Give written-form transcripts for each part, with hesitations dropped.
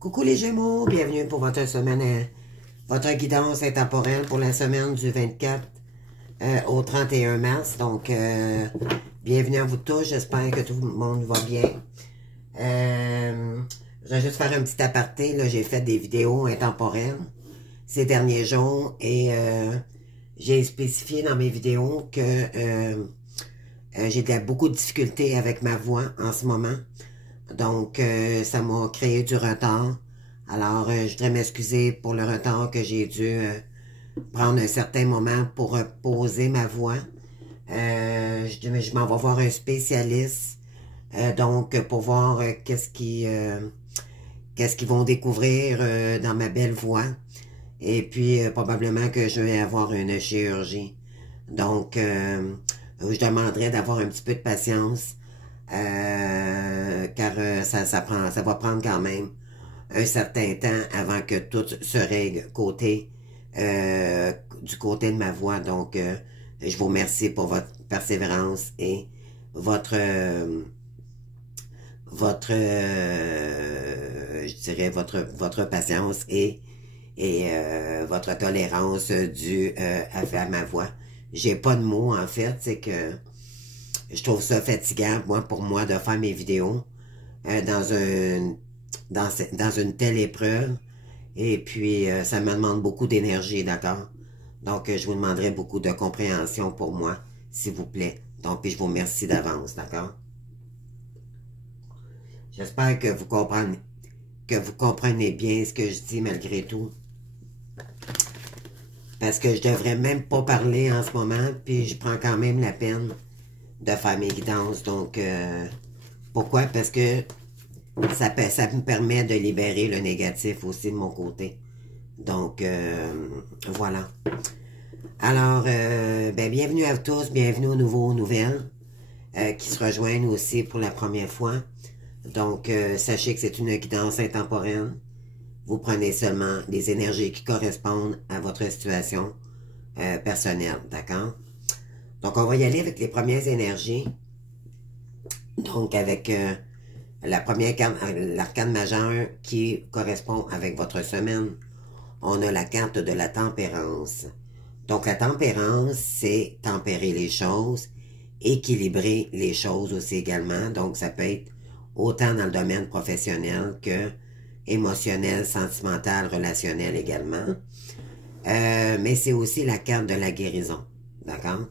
Coucou les Gémeaux, bienvenue pour votre semaine, votre guidance intemporelle pour la semaine du 24 au 31 mars. Donc, bienvenue à vous tous, j'espère que tout le monde va bien. Je vais juste faire un petit aparté, là, j'ai fait des vidéos intemporelles ces derniers jours et j'ai spécifié dans mes vidéos que j'ai beaucoup de difficultés avec ma voix en ce moment. Donc, ça m'a créé du retard. Alors, je voudrais m'excuser pour le retard que j'ai dû prendre un certain moment pour reposer ma voix. Je m'en vais voir un spécialiste, donc pour voir qu'est-ce qu'ils vont découvrir dans ma belle voix. Et puis, probablement que je vais avoir une chirurgie. Donc, je demanderais d'avoir un petit peu de patience. Car ça va prendre quand même un certain temps avant que tout se règle du côté de ma voix. Donc, je vous remercie pour votre persévérance et je dirais votre patience et votre tolérance due à ma voix. J'ai pas de mots en fait, c'est que je trouve ça fatigant, pour moi, de faire mes vidéos dans une telle épreuve. Et puis, ça me demande beaucoup d'énergie, d'accord? Donc, je vous demanderai beaucoup de compréhension pour moi, s'il vous plaît. Donc, puis je vous remercie d'avance, d'accord? J'espère que vous comprenez bien ce que je dis malgré tout. Parce que je devrais même pas parler en ce moment, puis je prends quand même la peine de faire mes guidances. Donc, pourquoi? Parce que ça me permet de libérer le négatif aussi de mon côté. Donc, voilà. Alors, bienvenue à tous, bienvenue aux nouveaux nouvelles qui se rejoignent aussi pour la première fois. Donc, sachez que c'est une guidance intemporelle. Vous prenez seulement les énergies qui correspondent à votre situation personnelle, d'accord? Donc, on va y aller avec les premières énergies. Donc, avec la première carte, l'arcane majeure qui correspond avec votre semaine, on a la carte de la tempérance. Donc, la tempérance, c'est tempérer les choses, équilibrer les choses aussi également. Donc, ça peut être autant dans le domaine professionnel que émotionnel, sentimental, relationnel également. Mais c'est aussi la carte de la guérison, d'accord?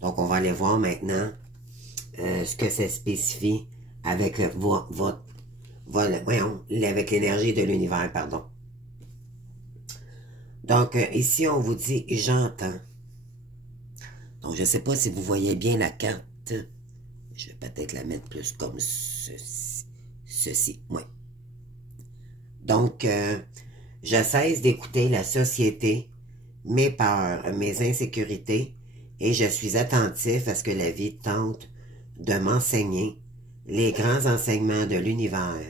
Donc, on va aller voir maintenant ce que ça spécifie avec avec l'énergie de l'univers, pardon. Donc, ici, on vous dit « j'entends ». Donc, je ne sais pas si vous voyez bien la carte. Je vais peut-être la mettre plus comme ceci. Oui. Donc, je cesse d'écouter la société, mes peurs, mes insécurités, et je suis attentif à ce que la vie tente de m'enseigner les grands enseignements de l'univers.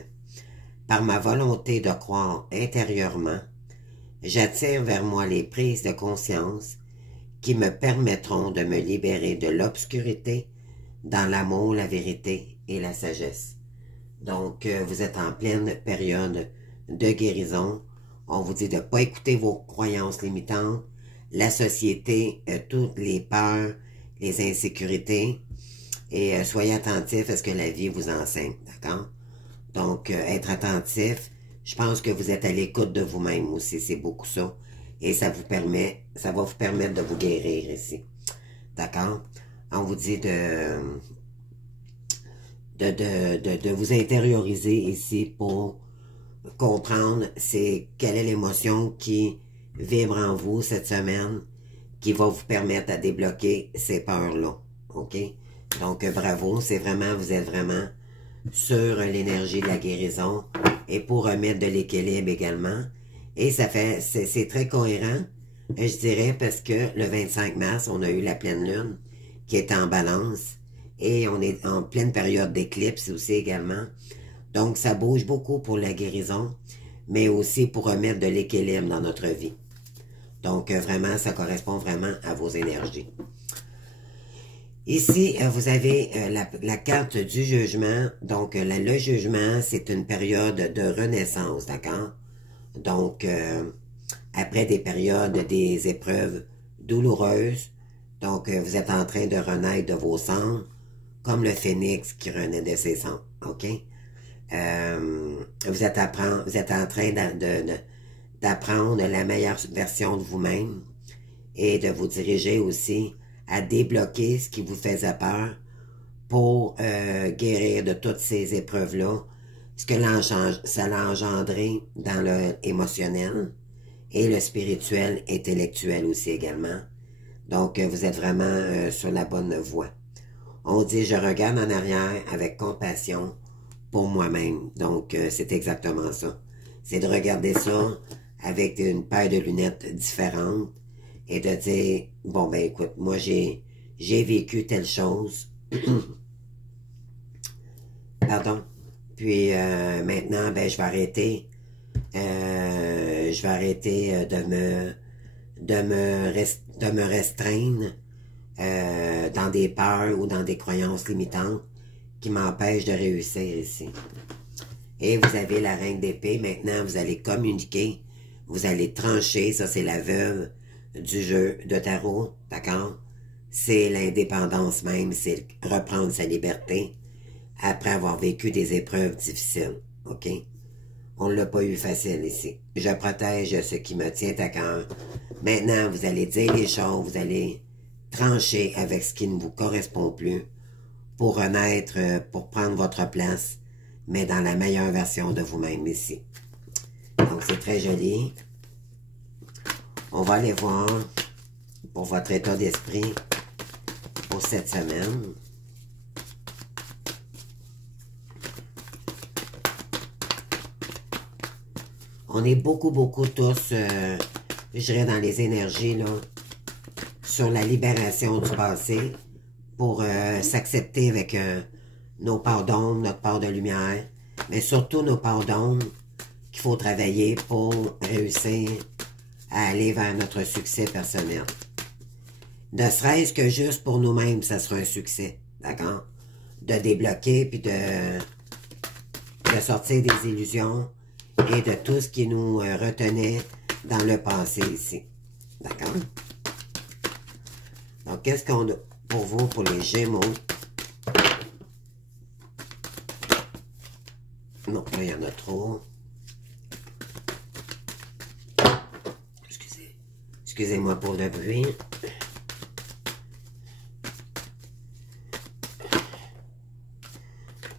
Par ma volonté de croire intérieurement, j'attire vers moi les prises de conscience qui me permettront de me libérer de l'obscurité dans l'amour, la vérité et la sagesse. Donc, vous êtes en pleine période de guérison. On vous dit de ne pas écouter vos croyances limitantes, la société, toutes les peurs, les insécurités, et soyez attentifs à ce que la vie vous enseigne, d'accord? Donc, être attentif, je pense que vous êtes à l'écoute de vous-même aussi, c'est beaucoup ça. Et ça va vous permettre de vous guérir ici, d'accord? On vous dit de vous intérioriser ici pour comprendre quelle est l'émotion qui vibre en vous cette semaine, qui va vous permettre à débloquer ces peurs-là, ok? Donc, bravo, vous êtes vraiment sur l'énergie de la guérison et pour remettre de l'équilibre également. Et c'est très cohérent, je dirais, parce que le 25 mars, on a eu la pleine lune qui est en balance et on est en pleine période d'éclipse aussi également. Donc, ça bouge beaucoup pour la guérison, mais aussi pour remettre de l'équilibre dans notre vie. Donc, vraiment, ça correspond vraiment à vos énergies. Ici, vous avez la carte du jugement. Donc, le jugement, c'est une période de renaissance, d'accord? Donc, après des périodes, des épreuves douloureuses, donc vous êtes en train de renaître de vos cendres, comme le phénix qui renaît de ses cendres, ok? Vous êtes en train d'apprendre la meilleure version de vous-même et de vous diriger aussi à débloquer ce qui vous faisait peur pour guérir de toutes ces épreuves-là, ce que ça l'a engendré dans le émotionnel et le spirituel, intellectuel aussi également. Donc, vous êtes vraiment sur la bonne voie. On dit, je regarde en arrière avec compassion pour moi-même. Donc, c'est exactement ça. C'est de regarder ça avec une paire de lunettes différentes et de dire, bon, ben écoute, moi, j'ai vécu telle chose. Pardon. Puis, maintenant, ben, je vais arrêter de me restreindre dans des peurs ou dans des croyances limitantes qui m'empêchent de réussir ici. Et vous avez la reine d'épée. Maintenant, vous allez communiquer. Vous allez trancher. Ça, c'est la veuve du jeu de tarot. D'accord? C'est l'indépendance même. C'est reprendre sa liberté après avoir vécu des épreuves difficiles. OK? On ne l'a pas eu facile ici. Je protège ce qui me tient à cœur. Maintenant, vous allez dire les choses. Vous allez trancher avec ce qui ne vous correspond plus pour renaître, pour prendre votre place, mais dans la meilleure version de vous-même ici. Donc, c'est très joli. On va aller voir pour votre état d'esprit pour cette semaine. On est beaucoup tous, je dirais, dans les énergies, là, sur la libération du passé pour s'accepter avec nos parts d'ombre, notre part de lumière, mais surtout nos parts d'ombre qu'il faut travailler pour réussir à aller vers notre succès personnel. Ne serait-ce que juste pour nous-mêmes, ça sera un succès, d'accord? De débloquer puis de sortir des illusions et de tout ce qui nous retenait dans le passé ici. D'accord? Donc, qu'est-ce qu'on a pour vous, pour les Gémeaux? Non, là, il y en a trop. Excusez-moi pour le bruit.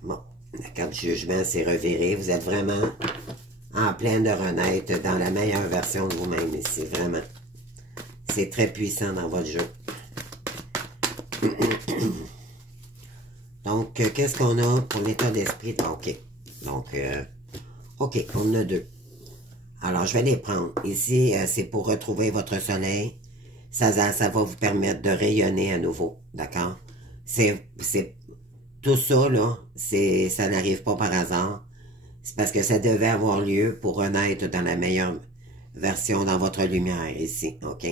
Bon, la carte jugement s'est revirée. Vous êtes vraiment en pleine de renaître dans la meilleure version de vous-même ici, vraiment. C'est très puissant dans votre jeu. Donc, qu'est-ce qu'on a pour l'état d'esprit? OK. Donc, OK, on en a deux. Alors, je vais les prendre. Ici, c'est pour retrouver votre soleil. Ça va vous permettre de rayonner à nouveau. D'accord? Tout ça, là, ça n'arrive pas par hasard. C'est parce que ça devait avoir lieu pour renaître dans la meilleure version dans votre lumière ici. OK?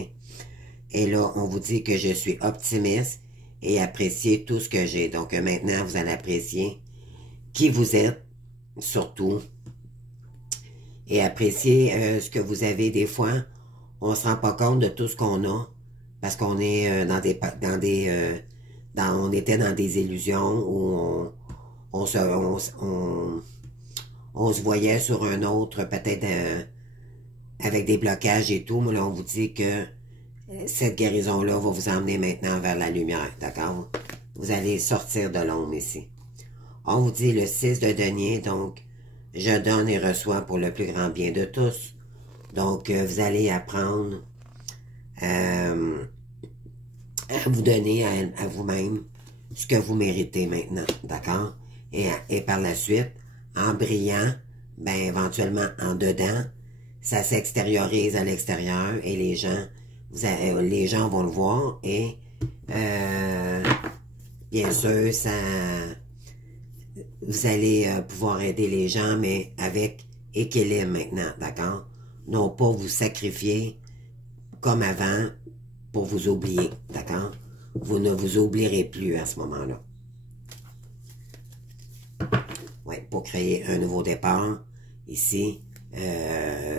Et là, on vous dit que je suis optimiste et apprécier tout ce que j'ai. Donc, maintenant, vous allez apprécier qui vous êtes, surtout. Et apprécier ce que vous avez. Des fois, on se rend pas compte de tout ce qu'on a parce qu'on est on était dans des illusions où on se voyait sur un autre, peut-être avec des blocages et tout. Mais là, on vous dit que cette guérison-là va vous emmener maintenant vers la lumière, d'accord? Vous allez sortir de l'ombre ici. On vous dit le 6 de denier, donc je donne et reçois pour le plus grand bien de tous. Donc, vous allez apprendre à vous donner à vous-même ce que vous méritez maintenant, d'accord? Et par la suite, en brillant, ben éventuellement en dedans, ça s'extériorise à l'extérieur et les gens vont le voir et bien sûr, vous allez pouvoir aider les gens, mais avec équilibre maintenant, d'accord? Non pas vous sacrifier comme avant pour vous oublier, d'accord? Vous ne vous oublierez plus à ce moment-là. Oui, pour créer un nouveau départ, ici,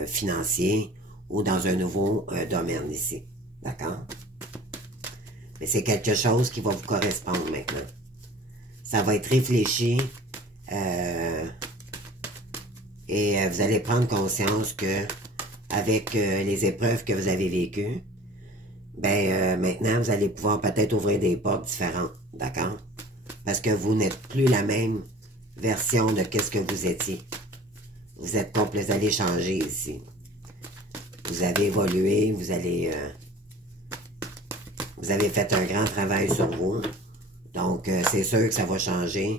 financier, ou dans un nouveau domaine ici. D'accord? Mais c'est quelque chose qui va vous correspondre maintenant. Ça va être réfléchi et vous allez prendre conscience que avec les épreuves que vous avez vécues, ben maintenant vous allez pouvoir peut-être ouvrir des portes différentes, d'accord? Parce que vous n'êtes plus la même version de qu'est-ce que vous étiez. Vous allez changer ici. Vous avez évolué, vous avez fait un grand travail sur vous. Donc, c'est sûr que ça va changer.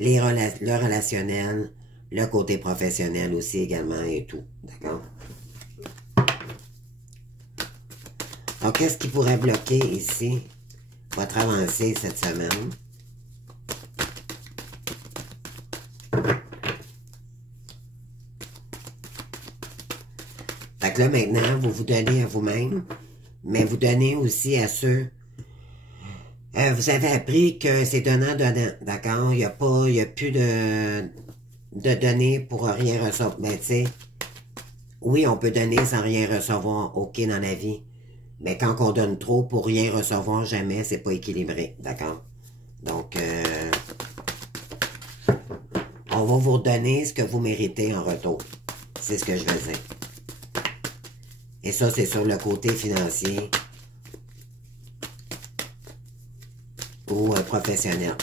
Le relationnel, le côté professionnel aussi également et tout. D'accord? Donc, qu'est-ce qui pourrait bloquer ici votre avancée cette semaine? Fait que là, maintenant, vous vous donnez à vous-même, mais vous donnez aussi à ceux... vous avez appris que c'est donnant-donnant, d'accord? Il n'y a plus de donner pour rien recevoir. Ben, tu sais, oui, on peut donner sans rien recevoir, ok, dans la vie. Mais quand on donne trop pour rien recevoir, jamais, c'est pas équilibré, d'accord? Donc, on va vous redonner ce que vous méritez en retour. C'est ce que je veux dire. Et ça, c'est sur le côté financier ou professionnel.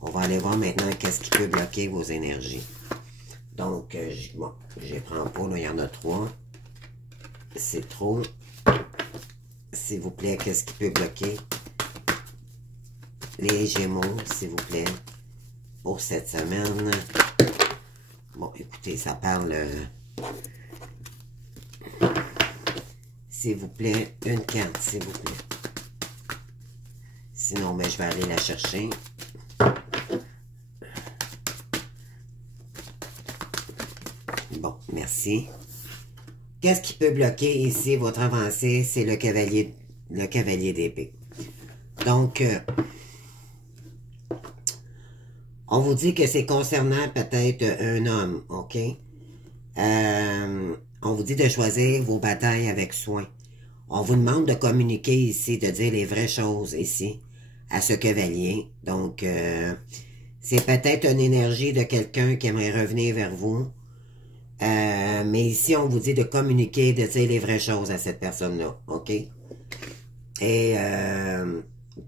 On va aller voir maintenant qu'est-ce qui peut bloquer vos énergies. Donc, bon, je les prends pas, là, il y en a 3. C'est trop. S'il vous plaît, qu'est-ce qui peut bloquer les Gémeaux, s'il vous plaît, pour cette semaine? Bon, écoutez, ça parle... s'il vous plaît, une carte, s'il vous plaît. Sinon, mais je vais aller la chercher. Bon, merci. Qu'est-ce qui peut bloquer ici votre avancée? C'est le cavalier d'épée. Donc, on vous dit que c'est concernant peut-être un homme, ok? On vous dit de choisir vos batailles avec soin. On vous demande de communiquer ici, de dire les vraies choses ici à ce cavalier. Donc, c'est peut-être une énergie de quelqu'un qui aimerait revenir vers vous. Mais ici, on vous dit de communiquer, de dire les vraies choses à cette personne-là, ok? Et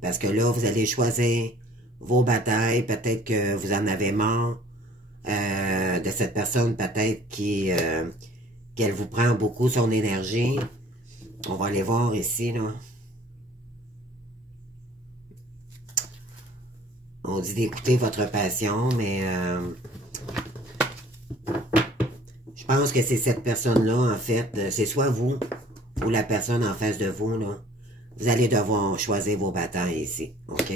parce que là, vous allez choisir vos batailles. Peut-être que vous en avez marre de cette personne, peut-être qu'elle vous prend beaucoup son énergie. On va aller voir ici, là. On dit d'écouter votre passion, mais je pense que c'est cette personne-là, en fait. C'est soit vous ou la personne en face de vous, là. Vous allez devoir choisir vos batailles ici, ok?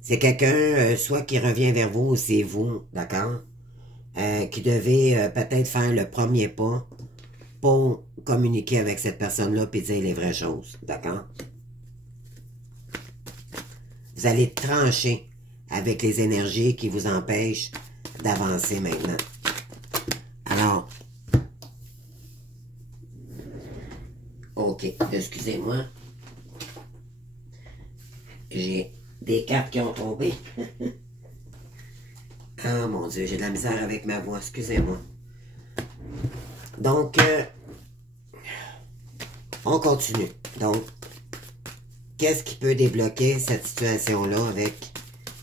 C'est quelqu'un, soit qui revient vers vous ou c'est vous, d'accord? Qui devez peut-être faire le premier pas pour communiquer avec cette personne-là et dire les vraies choses, d'accord? Vous allez trancher avec les énergies qui vous empêchent d'avancer maintenant. Alors, ok, excusez-moi. J'ai des cartes qui ont tombé. Ah mon Dieu, j'ai de la misère avec ma voix, excusez-moi. Donc, on continue. Donc, qu'est-ce qui peut débloquer cette situation-là avec...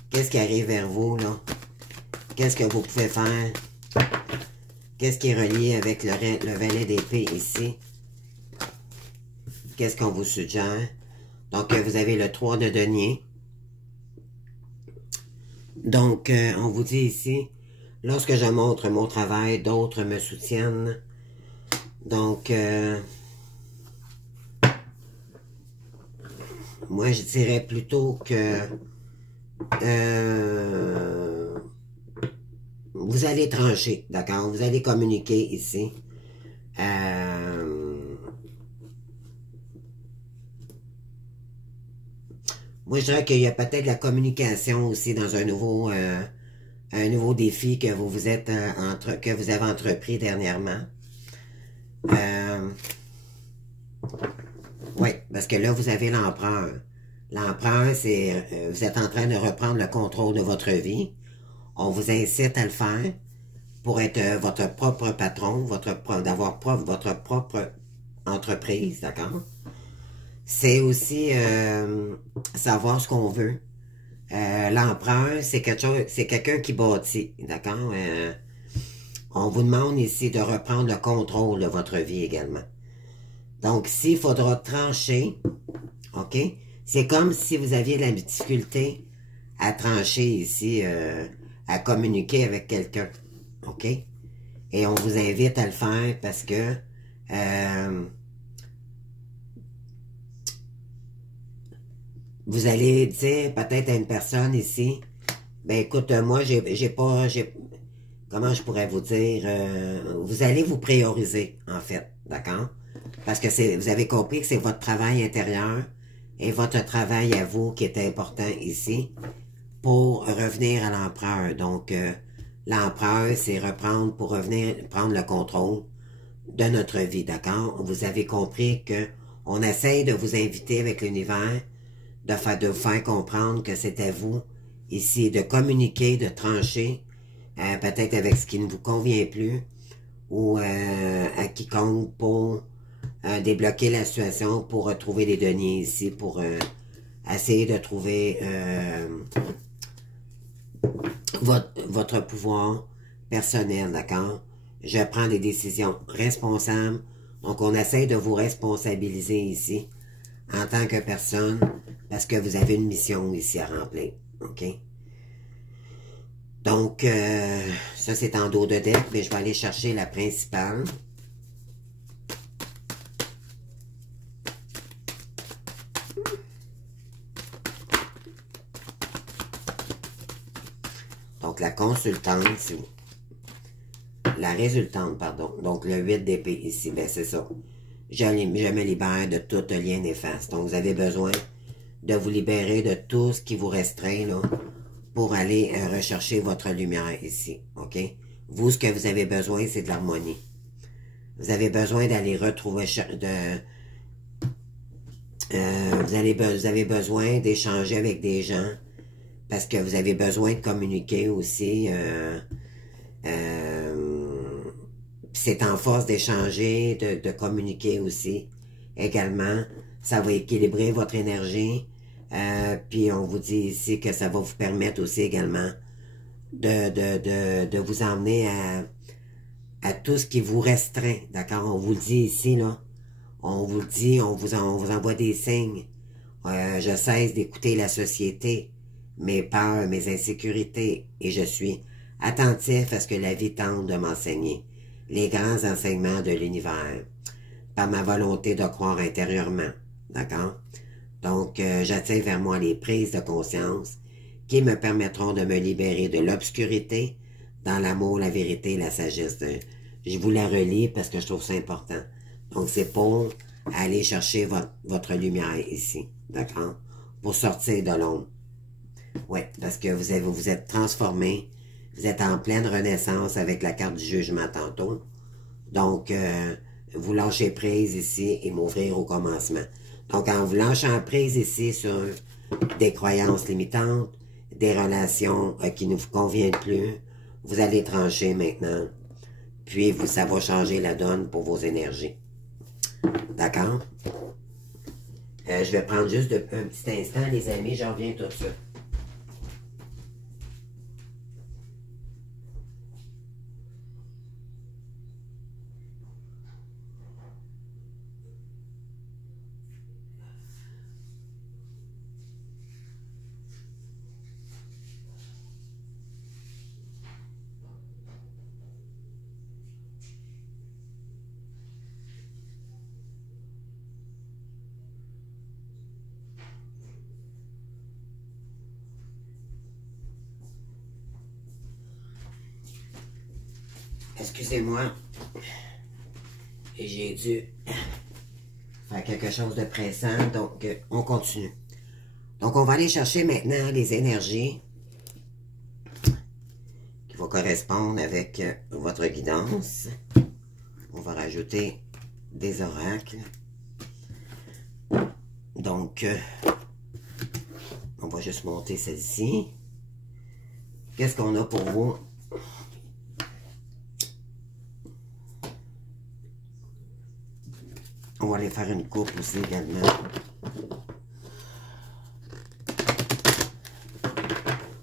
Qu'est-ce qui arrive vers vous, là? Qu'est-ce que vous pouvez faire? Qu'est-ce qui est relié avec le valet d'épée ici? Qu'est-ce qu'on vous suggère? Donc, vous avez le 3 de denier. Donc, on vous dit ici, lorsque je montre mon travail, d'autres me soutiennent. Donc, moi, je dirais plutôt que vous allez trancher, d'accord? Vous allez communiquer ici. Moi, je dirais qu'il y a peut-être de la communication aussi dans un nouveau défi que vous vous êtes que vous avez entrepris dernièrement. Oui, parce que là, vous avez l'empereur. L'empereur, c'est vous êtes en train de reprendre le contrôle de votre vie. On vous incite à le faire pour être votre propre patron, d'avoir votre propre entreprise, d'accord? C'est aussi savoir ce qu'on veut. L'empereur, c'est quelque chose, c'est quelqu'un qui bâtit, d'accord? On vous demande ici de reprendre le contrôle de votre vie également. Donc, s'il faudra trancher, OK? C'est comme si vous aviez de la difficulté à trancher ici, à communiquer avec quelqu'un, OK? Et on vous invite à le faire parce que vous allez dire peut-être à une personne ici, ben écoute, moi, comment je pourrais vous dire, vous allez vous prioriser, en fait, d'accord? Parce que vous avez compris que c'est votre travail intérieur et votre travail à vous qui est important ici pour revenir à l'empereur. Donc, l'empereur, c'est reprendre pour revenir, prendre le contrôle de notre vie, d'accord? Vous avez compris que on essaye de vous inviter avec l'univers, de vous faire comprendre que c'est à vous ici de communiquer, de trancher, peut-être avec ce qui ne vous convient plus, ou à quiconque pour débloquer la situation, pour retrouver les deniers ici, pour essayer de trouver votre pouvoir personnel, d'accord? Je prends des décisions responsables, donc on essaie de vous responsabiliser ici, en tant que personne, parce que vous avez une mission ici à remplir, ok? Donc, ça c'est en dos de deck, mais je vais aller chercher la principale. Donc, la consultante, la résultante, pardon. Donc, le 8 d'épée ici, ben c'est ça. Je me libère de tout lien néfaste. Donc, vous avez besoin de vous libérer de tout ce qui vous restreint, là, pour aller rechercher votre lumière ici, ok? Vous, ce que vous avez besoin, c'est de l'harmonie. Vous avez besoin d'aller retrouver, vous avez besoin d'échanger avec des gens, parce que vous avez besoin de communiquer aussi. C'est en force d'échanger, de communiquer aussi. Également, ça va équilibrer votre énergie. Puis on vous dit ici que ça va vous permettre aussi également de vous emmener à tout ce qui vous restreint. D'accord? On vous le dit ici, là. On vous le dit, on vous envoie des signes. Je cesse d'écouter la société, mes peurs, mes insécurités, et je suis attentif à ce que la vie tente de m'enseigner, les grands enseignements de l'univers, par ma volonté de croire intérieurement. D'accord? Donc, j'attire vers moi les prises de conscience qui me permettront de me libérer de l'obscurité dans l'amour, la vérité et la sagesse. Je vous la relis parce que je trouve ça important. Donc, c'est pour aller chercher votre lumière ici. D'accord? Pour sortir de l'ombre. Oui, parce que vous êtes transformé. Vous êtes en pleine renaissance avec la carte du jugement tantôt. Donc, vous lâchez prise ici et m'ouvrir au commencement. Donc, en vous lâchant prise ici sur des croyances limitantes, des relations qui ne vous conviennent plus, vous allez trancher maintenant. Puis, ça va changer la donne pour vos énergies. D'accord? Je vais prendre juste un petit instant, les amis, j'en reviens tout de suite. Excusez-moi, j'ai dû faire quelque chose de pressant, donc on continue. Donc, on va aller chercher maintenant les énergies qui vont correspondre avec votre guidance. On va rajouter des oracles. Donc, on va juste monter celle-ci. Qu'est-ce qu'on a pour vous? On va aller faire une coupe aussi également.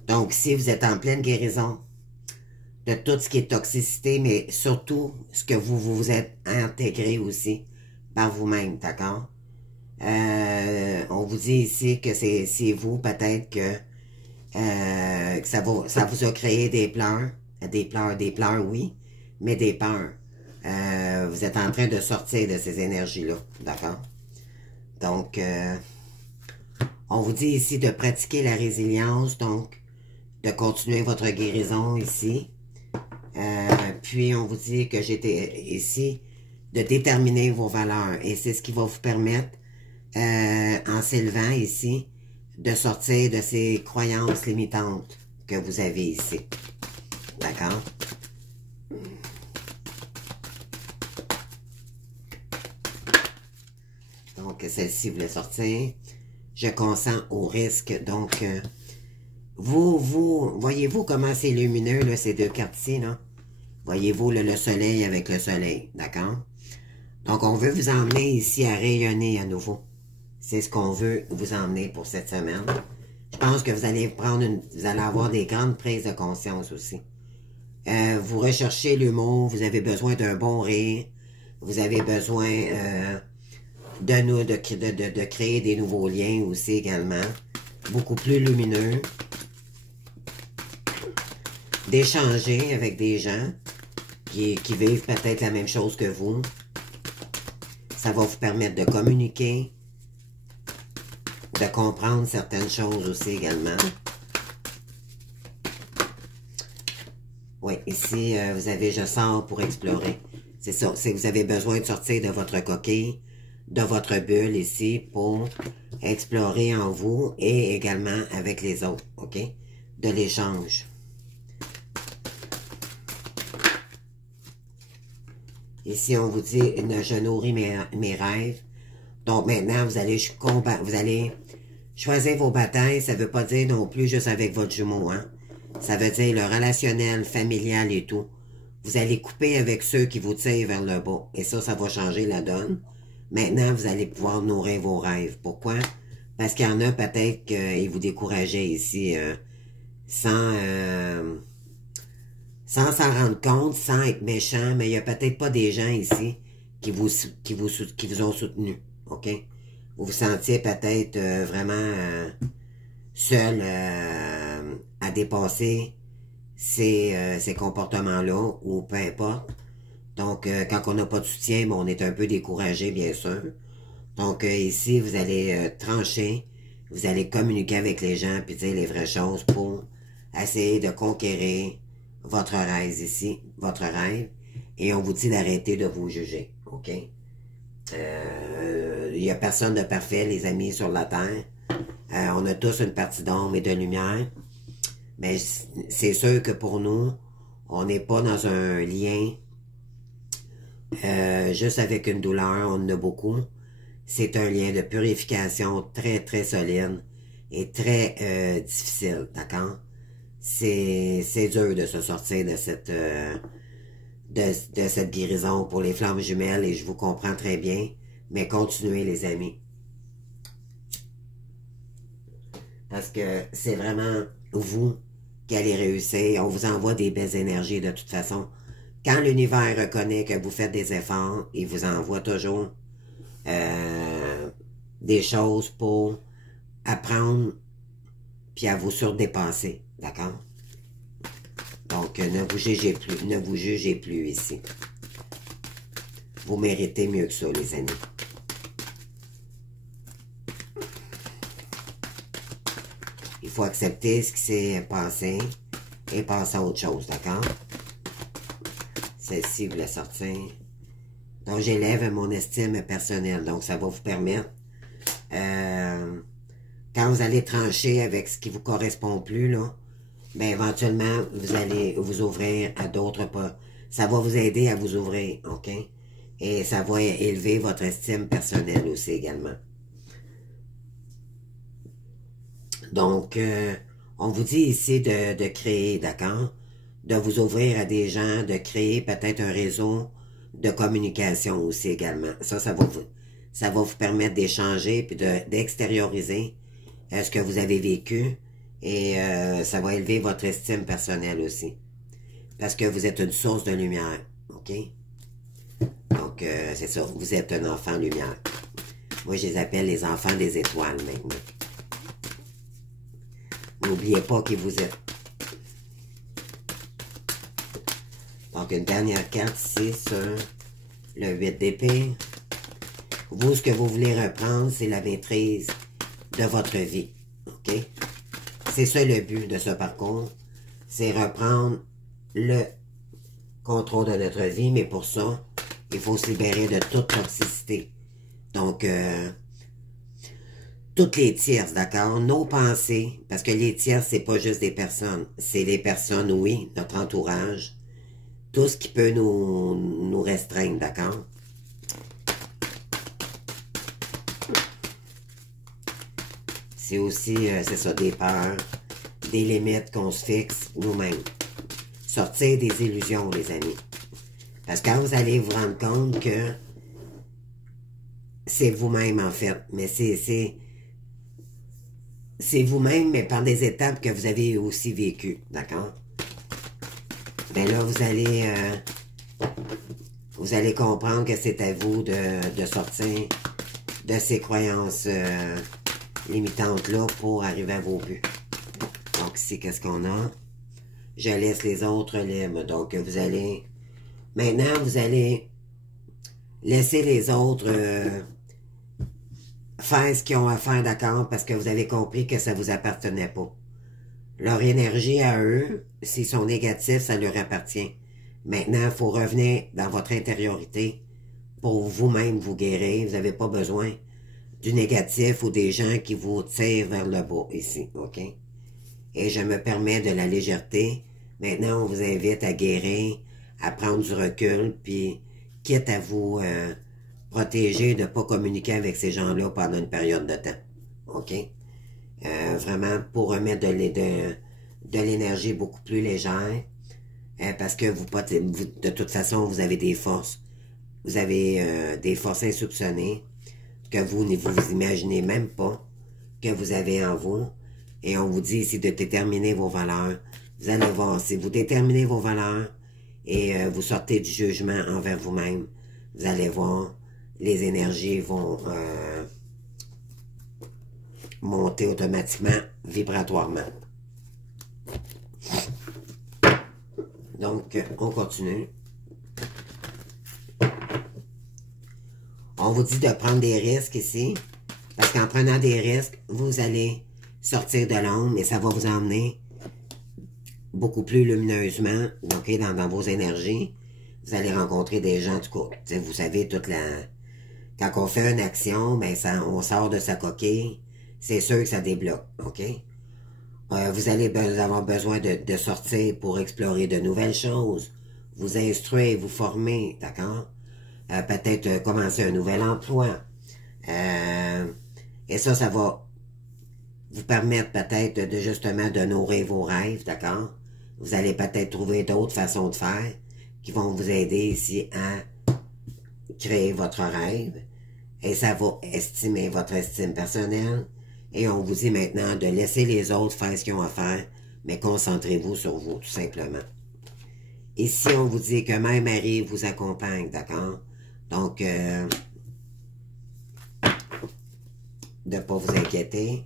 Donc, si vous êtes en pleine guérison de tout ce qui est toxicité, mais surtout ce que vous êtes intégré aussi par vous-même, d'accord? On vous dit ici que c'est vous, peut-être que ça vous a créé des pleurs, oui, mais des peurs. Vous êtes en train de sortir de ces énergies-là, d'accord? Donc, on vous dit ici de pratiquer la résilience, donc de continuer votre guérison ici. Puis, on vous dit que j'étais ici de déterminer vos valeurs. Et c'est ce qui va vous permettre, en s'élevant ici, de sortir de ces croyances limitantes que vous avez ici. D'accord? Donc, celle-ci voulait sortir. Je consens au risque. Donc, voyez-vous comment c'est lumineux, là, ces deux cartes-ci, là? Voyez-vous le soleil avec le soleil, d'accord? Donc, on veut vous emmener ici à rayonner à nouveau. C'est ce qu'on veut vous emmener pour cette semaine. Je pense que vous allez avoir des grandes prises de conscience aussi. Vous recherchez l'humour, vous avez besoin d'un bon rire, vous avez besoin de créer des nouveaux liens aussi également, beaucoup plus lumineux, d'échanger avec des gens qui vivent peut-être la même chose que vous. Ça va vous permettre de communiquer, de comprendre certaines choses aussi également. Oui, ici, vous avez « Je sors pour explorer ». C'est ça, c'est que vous avez besoin de sortir de votre coquille, de votre bulle ici pour explorer en vous et également avec les autres, OK? De l'échange. Ici, on vous dit « Je nourris mes rêves ». Donc maintenant, vous allez choisir vos batailles. Ça ne veut pas dire non plus juste avec votre jumeau, hein? Ça veut dire le relationnel, familial et tout. Vous allez couper avec ceux qui vous tirent vers le bas. Et ça va changer la donne. Maintenant, vous allez pouvoir nourrir vos rêves. Pourquoi? Parce qu'il y en a peut-être qu'ils vous décourageaient ici sans s'en rendre compte, sans être méchant, mais il n'y a peut-être pas des gens ici qui vous ont soutenu. OK? Vous vous sentiez peut-être vraiment seul à dépasser ces comportements-là, ou peu importe. Donc, quand on n'a pas de soutien, bon, on est un peu découragé, bien sûr. Donc, ici, vous allez trancher, vous allez communiquer avec les gens, puis dire les vraies choses pour essayer de conquérir votre rêve ici, votre rêve, et on vous dit d'arrêter de vous juger, OK? Il n'y a personne de parfait, les amis, sur la terre. On a tous une partie d'ombre et de lumière. Mais c'est sûr que pour nous, on n'est pas dans un lien juste avec une douleur, on en a beaucoup. C'est un lien de purification très, très solide et très difficile, d'accord? C'est dur de se sortir de cette guérison pour les flammes jumelles, et je vous comprends très bien, mais continuez les amis. Parce que c'est vraiment vous qui allez réussir. On vous envoie des belles énergies de toute façon. Quand l'univers reconnaît que vous faites des efforts, il vous envoie toujours des choses pour apprendre puis à vous surdépasser. D'accord? Donc, ne vous jugez plus ici. Vous méritez mieux que ça, les amis. Il faut accepter ce qui s'est passé et passer à autre chose, d'accord? Celle-ci voulait sortir. Donc, j'élève mon estime personnelle. Donc, ça va vous permettre, quand quand vous allez trancher avec ce qui vous correspond plus, là, ben éventuellement, vous allez vous ouvrir à d'autres pas. Ça va vous aider à vous ouvrir, OK? Et ça va élever votre estime personnelle aussi également. Donc, on vous dit ici de créer, d'accord? De vous ouvrir à des gens, de créer peut-être un réseau de communication aussi également. Ça va vous permettre d'échanger puis d'extérioriser ce que vous avez vécu et ça va élever votre estime personnelle aussi. Parce que vous êtes une source de lumière, OK? Donc, c'est ça, vous êtes un enfant lumière. Moi, je les appelle les enfants des étoiles maintenant. N'oubliez pas qui vous êtes. Donc, une dernière carte ici sur le 8 d'épée. Vous, ce que vous voulez reprendre, c'est la maîtrise de votre vie. OK? C'est ça le but de ce parcours. C'est reprendre le contrôle de notre vie, mais pour ça, il faut se libérer de toute toxicité. Donc, toutes les tierces, d'accord? Nos pensées, parce que les tierces, c'est pas juste des personnes. C'est les personnes, oui, notre entourage. Tout ce qui peut nous restreindre, d'accord? C'est aussi, c'est ça, des peurs, des limites qu'on se fixe nous-mêmes. Sortir des illusions, les amis. Parce que quand vous allez vous rendre compte que c'est vous-même, en fait, mais c'est vous-même, mais par des étapes que vous avez aussi vécues, d'accord? Ben là, vous allez comprendre que c'est à vous de sortir de ces croyances limitantes-là pour arriver à vos buts. Donc ici, qu'est-ce qu'on a? Je laisse les autres libres. Donc, maintenant, vous allez laisser les autres faire ce qu'ils ont à faire, d'accord? Parce que vous avez compris que ça vous appartenait pas. Leur énergie à eux, s'ils sont négatifs, ça leur appartient. Maintenant, il faut revenir dans votre intériorité pour vous-même vous guérir. Vous n'avez pas besoin du négatif ou des gens qui vous tirent vers le bas ici, OK? Et je me permets de la légèreté. Maintenant, on vous invite à guérir, à prendre du recul, puis quitte à vous protéger de ne pas communiquer avec ces gens-là pendant une période de temps, OK? Vraiment pour remettre de l'énergie beaucoup plus légère, parce que vous, de toute façon, vous avez des forces. Vous avez des forces insoupçonnées que vous ne vous imaginez même pas que vous avez en vous. Et on vous dit ici de déterminer vos valeurs. Vous allez voir, si vous déterminez vos valeurs et vous sortez du jugement envers vous-même, vous allez voir, les énergies vont monter automatiquement, vibratoirement. Donc, on continue. On vous dit de prendre des risques ici, parce qu'en prenant des risques, vous allez sortir de l'ombre et ça va vous emmener beaucoup plus lumineusement, okay, dans vos énergies. Vous allez rencontrer des gens, du coup, vous savez, quand on fait une action, ben on sort de sa coquille, c'est sûr que ça débloque, OK? Vous allez avoir besoin de sortir pour explorer de nouvelles choses, vous instruire, vous former, d'accord? Peut-être commencer un nouvel emploi. Et ça va vous permettre peut-être justement de nourrir vos rêves, d'accord? Vous allez peut-être trouver d'autres façons de faire qui vont vous aider ici à créer votre rêve. Et ça va estimer votre estime personnelle. Et on vous dit maintenant de laisser les autres faire ce qu'ils ont à faire, mais concentrez-vous sur vous, tout simplement. Ici, on vous dit que Mère Marie vous accompagne, d'accord? Donc, de ne pas vous inquiéter.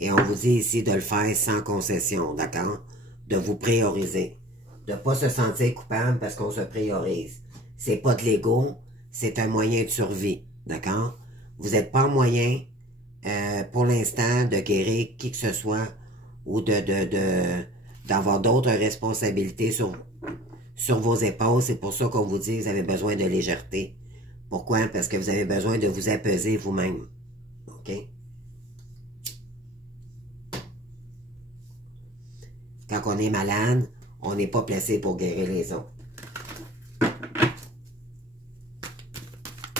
Et on vous dit ici de le faire sans concession, d'accord? De vous prioriser. De ne pas se sentir coupable parce qu'on se priorise. C'est pas de l'ego, c'est un moyen de survie, d'accord? Vous n'êtes pas en moyen, pour l'instant, de guérir qui que ce soit ou d'avoir d'autres responsabilités sur vos épaules. C'est pour ça qu'on vous dit que vous avez besoin de légèreté. Pourquoi? Parce que vous avez besoin de vous apaiser vous-même. OK? quand on est malade, on n'est pas placé pour guérir les autres.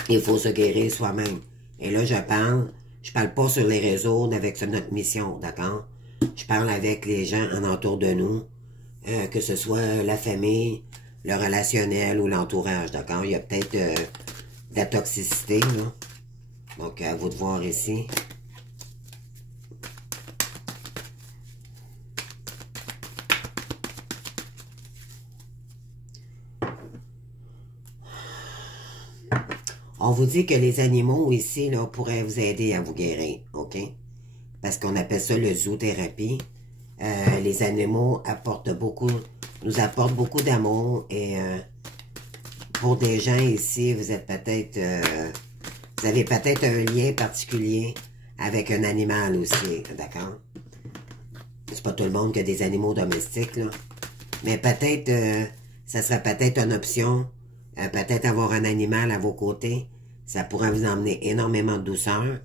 Il faut se guérir soi-même. Et là, je parle pas sur les réseaux avec notre mission, d'accord? Je parle avec les gens en entour de nous, que ce soit la famille, le relationnel ou l'entourage, d'accord? Il y a peut-être de la toxicité, là. Donc, à vous de voir ici. On vous dit que les animaux ici, là, pourraient vous aider à vous guérir, OK? Parce qu'on appelle ça le zoothérapie. Les animaux nous apportent beaucoup d'amour et pour des gens ici, vous avez peut-être un lien particulier avec un animal aussi, d'accord? C'est pas tout le monde qui a des animaux domestiques, là. Mais peut-être, ça serait peut-être une option, peut-être avoir un animal à vos côtés. Ça pourrait vous emmener énormément de douceur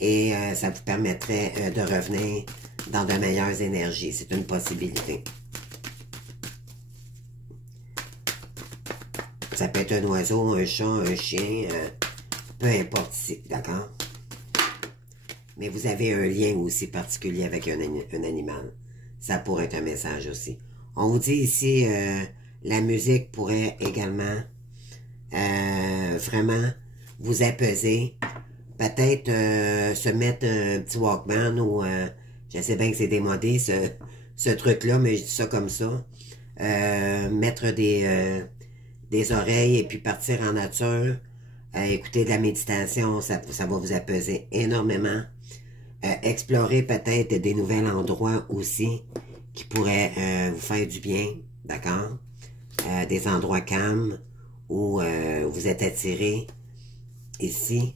et ça vous permettrait de revenir dans de meilleures énergies. C'est une possibilité. Ça peut être un oiseau, un chat, un chien, peu importe ici, d'accord? Mais vous avez un lien aussi particulier avec un animal. Ça pourrait être un message aussi. On vous dit ici, la musique pourrait également vraiment vous apaiser. Peut-être se mettre un petit Walkman ou je sais bien que c'est démodé ce truc-là, mais je dis ça comme ça. Mettre des oreilles et puis partir en nature, écouter de la méditation, ça va vous apaiser énormément. Explorer peut-être des nouveaux endroits aussi qui pourraient vous faire du bien, d'accord? Des endroits calmes où vous êtes attiré ici.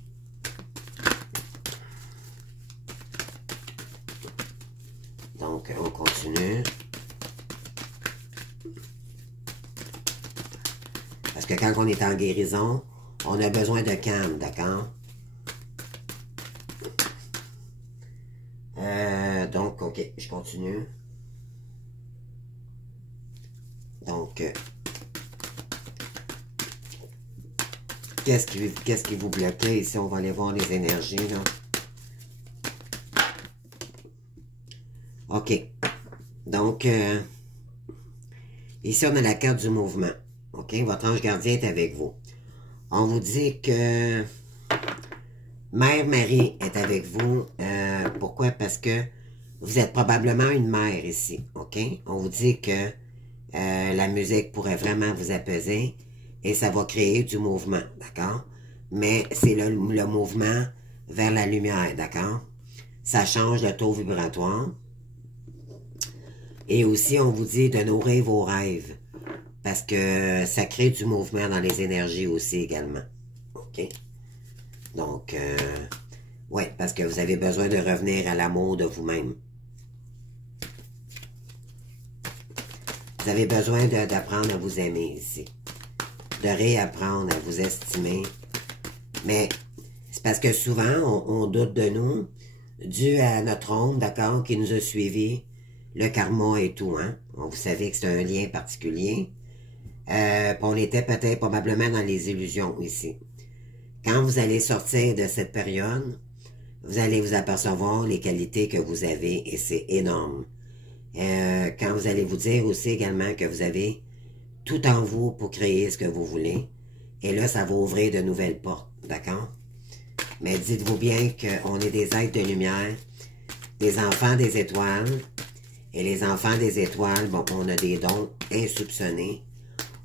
Donc, on continue. Parce que quand on est en guérison, on a besoin de calme, d'accord? Donc, ok, je continue. Donc, qu'est-ce qui vous bloquait ici? On va aller voir les énergies, là. OK. Donc, ici, on a la carte du mouvement. OK? Votre ange gardien est avec vous. On vous dit que Mère Marie est avec vous. Pourquoi? Parce que vous êtes probablement une mère ici. OK? On vous dit que la musique pourrait vraiment vous apaiser et ça va créer du mouvement. D'accord? Mais c'est le mouvement vers la lumière. D'accord? Ça change le taux vibratoire. Et aussi, on vous dit de nourrir vos rêves. Parce que ça crée du mouvement dans les énergies aussi également. OK? Donc, ouais, parce que vous avez besoin de revenir à l'amour de vous-même. Vous avez besoin d'apprendre à vous aimer ici. De réapprendre à vous estimer. Mais c'est parce que souvent, on doute de nous, dû à notre ombre, d'accord, qui nous a suivis, le karma et tout, hein. Bon, vous savez que c'est un lien particulier. On était peut-être probablement dans les illusions ici. Quand vous allez sortir de cette période, vous allez vous apercevoir les qualités que vous avez et c'est énorme. Quand vous allez vous dire aussi également que vous avez tout en vous pour créer ce que vous voulez. Et là, ça va ouvrir de nouvelles portes, d'accord? Mais dites-vous bien qu'on est des êtres de lumière, des enfants des étoiles. Et les enfants des étoiles, bon, on a des dons insoupçonnés.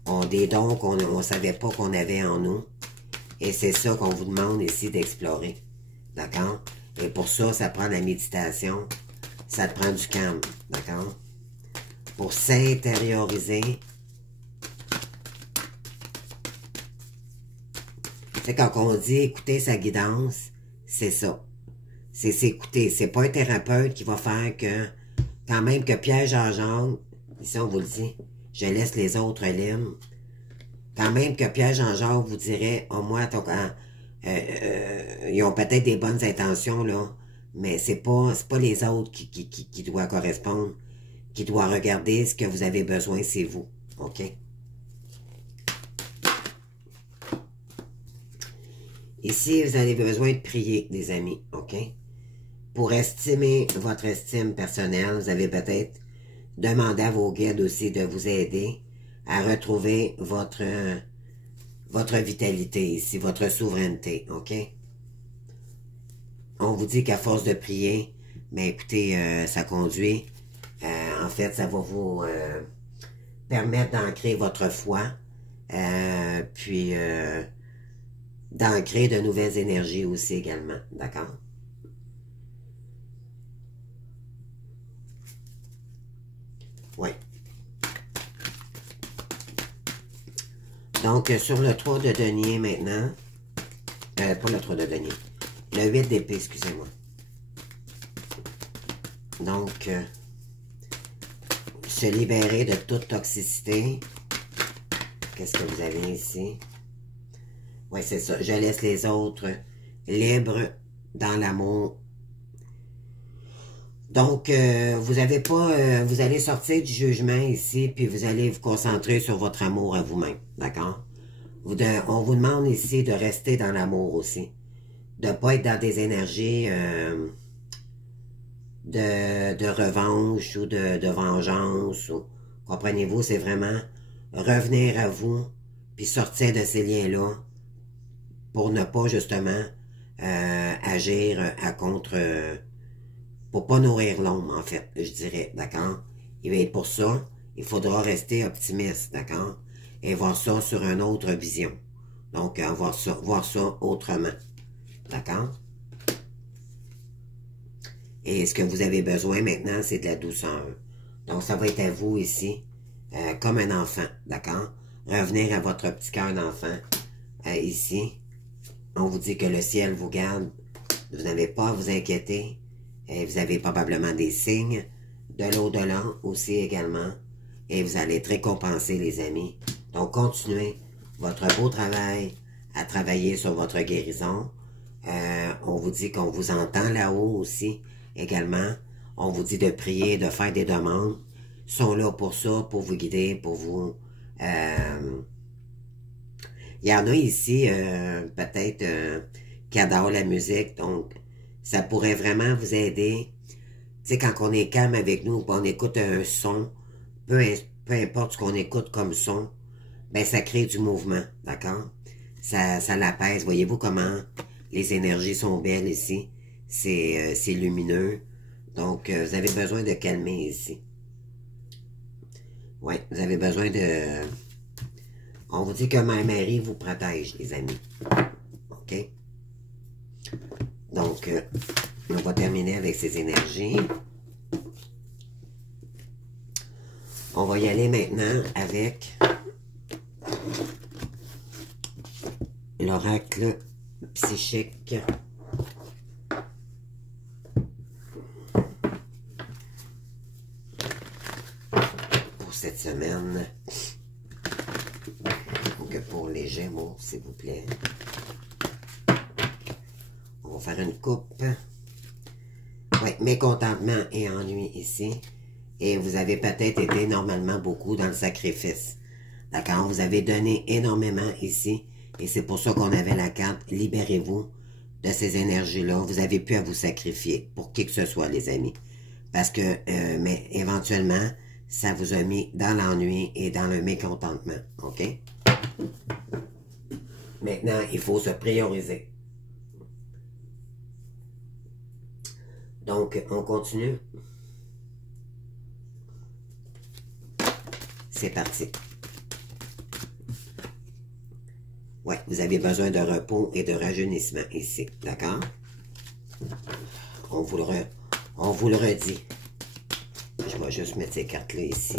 On a des dons qu'on ne savait pas qu'on avait en nous. Et c'est ça qu'on vous demande ici d'explorer. D'accord? Et pour ça, ça prend de la méditation. Ça te prend du calme. D'accord? Pour s'intérioriser. C'est quand on dit écouter sa guidance, c'est ça. C'est s'écouter. C'est pas un thérapeute qui va faire que, quand même que Pierre Jean-Jacques, ici on vous le dit, je laisse les autres libres. Quand même que Pierre Jean-Jacques vous dirait, oh moi, ils ont peut-être des bonnes intentions, là, mais c'est pas les autres qui doivent correspondre, qui doit regarder ce que vous avez besoin, c'est vous. OK? Ici, vous avez besoin de prier, les amis. OK? Pour estimer votre estime personnelle, vous avez peut-être demandé à vos guides aussi de vous aider à retrouver votre vitalité ici, votre souveraineté. OK? On vous dit qu'à force de prier, ben écoutez, ça conduit. En fait, ça va vous permettre d'ancrer votre foi, puis d'ancrer de nouvelles énergies aussi également. D'accord? Oui. Donc, sur le 3 de denier maintenant, pas le 3 de denier, le 8 d'épée, excusez-moi. Donc, se libérer de toute toxicité. Qu'est-ce que vous avez ici? Oui, c'est ça. Je laisse les autres libres dans l'amour. Donc, vous avez pas, vous allez sortir du jugement ici, puis vous allez vous concentrer sur votre amour à vous-même, d'accord? On vous demande ici de rester dans l'amour aussi, de ne pas être dans des énergies de revanche ou de vengeance. Comprenez-vous, c'est vraiment revenir à vous, puis sortir de ces liens-là pour ne pas justement agir à contre... pour pas nourrir l'ombre, en fait, je dirais, d'accord? Et pour ça, il faudra rester optimiste, d'accord? Et voir ça sur une autre vision. Donc, voir ça autrement, d'accord? Et ce que vous avez besoin maintenant, c'est de la douceur. Donc, ça va être à vous ici, comme un enfant, d'accord? Revenir à votre petit cœur d'enfant, ici. On vous dit que le ciel vous garde. Vous n'avez pas à vous inquiéter. Et vous avez probablement des signes de l'au-delà aussi également. Et vous allez être récompensés, les amis. Donc, continuez votre beau travail à travailler sur votre guérison. On vous dit qu'on vous entend là-haut aussi également. On vous dit de prier, de faire des demandes. Ils sont là pour ça, pour vous guider, pour vous... Il y en a ici, peut-être, qui adorent la musique, donc ça pourrait vraiment vous aider. Tu sais, quand on est calme avec nous, on écoute un son, peu importe ce qu'on écoute comme son, ben ça crée du mouvement, d'accord? Ça l'apaise. Voyez-vous comment les énergies sont belles ici? C'est lumineux. Donc, vous avez besoin de calmer ici. Oui, vous avez besoin de... On vous dit que Mère Marie vous protège, les amis. OK? Donc, on va terminer avec ces énergies. On va y aller maintenant avec l'oracle psychique. Pour cette semaine. Donc, pour les Gémeaux, s'il vous plaît. On va faire une coupe. Oui, mécontentement et ennui ici. Et vous avez peut-être été normalement beaucoup dans le sacrifice. D'accord? Vous avez donné énormément ici. Et c'est pour ça qu'on avait la carte. Libérez-vous de ces énergies-là. Vous avez pu à vous sacrifier pour qui que ce soit, les amis. Parce que, mais éventuellement, ça vous a mis dans l'ennui et dans le mécontentement. OK? Maintenant, il faut se prioriser. Donc, on continue. C'est parti. Ouais, vous avez besoin de repos et de rajeunissement ici. D'accord? On vous le redit. Je vais juste mettre ces cartes-là ici.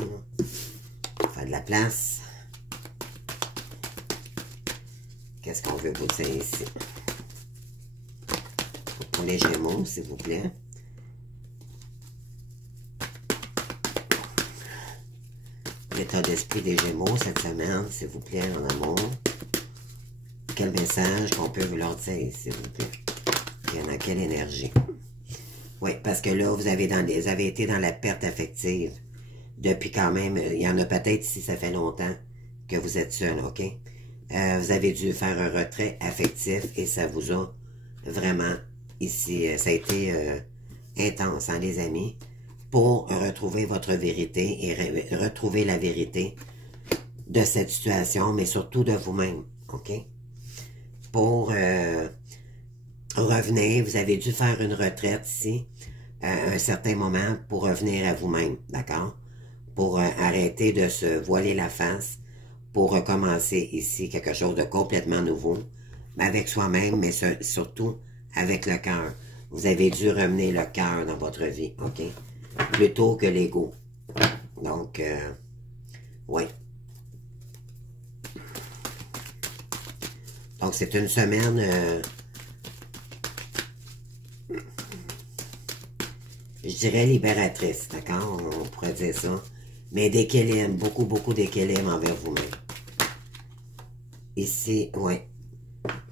Faire de la place. Qu'est-ce qu'on veut vous dire ici? Pour les Gémeaux, s'il vous plaît. L'état d'esprit des Gémeaux cette semaine, s'il vous plaît, en amour. Quel message qu'on peut vous leur dire, s'il vous plaît? Il y en a quelle énergie? Oui, parce que là, vous avez été dans la perte affective. depuis quand même, il y en a peut-être si ça fait longtemps que vous êtes seul, OK? Vous avez dû faire un retrait affectif et ça vous a vraiment, ici, ça a été intense, hein, les amis, pour retrouver votre vérité et retrouver la vérité de cette situation, mais surtout de vous-même, OK? Pour revenir, vous avez dû faire une retraite ici, à un certain moment, pour revenir à vous-même, d'accord? Pour arrêter de se voiler la face, pour recommencer ici quelque chose de complètement nouveau, mais avec soi-même, mais surtout avec le cœur. Vous avez dû ramener le cœur dans votre vie, OK? Plutôt que l'ego. Donc, oui. Donc, c'est une semaine, je dirais libératrice, d'accord? On pourrait dire ça. Mais d'équilibre, beaucoup, beaucoup d'équilibre envers vous-même. Ici, oui.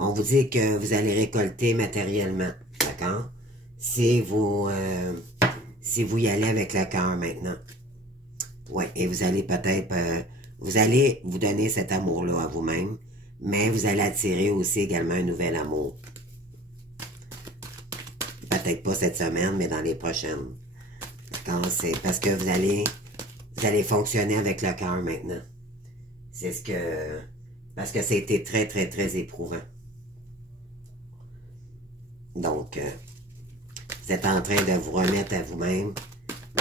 On vous dit que vous allez récolter matériellement, d'accord? Si vous y allez avec le cœur maintenant. Oui, et vous allez peut-être, vous allez vous donner cet amour-là à vous-même, mais vous allez attirer aussi également un nouvel amour. Peut-être pas cette semaine, mais dans les prochaines. D'accord? C'est parce que vous allez fonctionner avec le cœur maintenant. C'est ce que... Parce que c'était très, très, très éprouvant. Donc, vous êtes en train de vous remettre à vous-même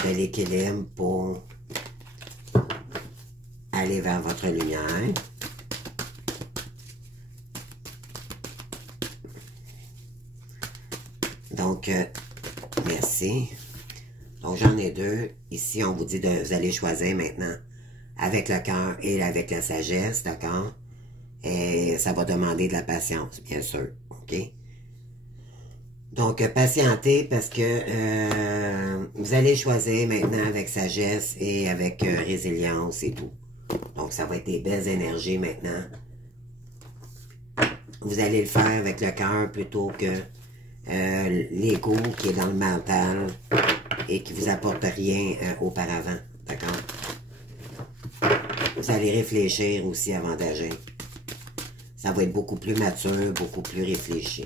de l'équilibre pour aller vers votre lumière. Donc, merci. Donc, j'en ai deux. Ici, on vous dit de vous allez choisir maintenant avec le cœur et avec la sagesse, d'accord? Et ça va demander de la patience, bien sûr, OK? Donc, patientez parce que vous allez choisir maintenant avec sagesse et avec résilience et tout. Donc, ça va être des belles énergies maintenant. Vous allez le faire avec le cœur plutôt que l'ego qui est dans le mental et qui vous apporte rien auparavant, d'accord? Vous allez réfléchir aussi avant d'agir. Ça va être beaucoup plus mature, beaucoup plus réfléchi.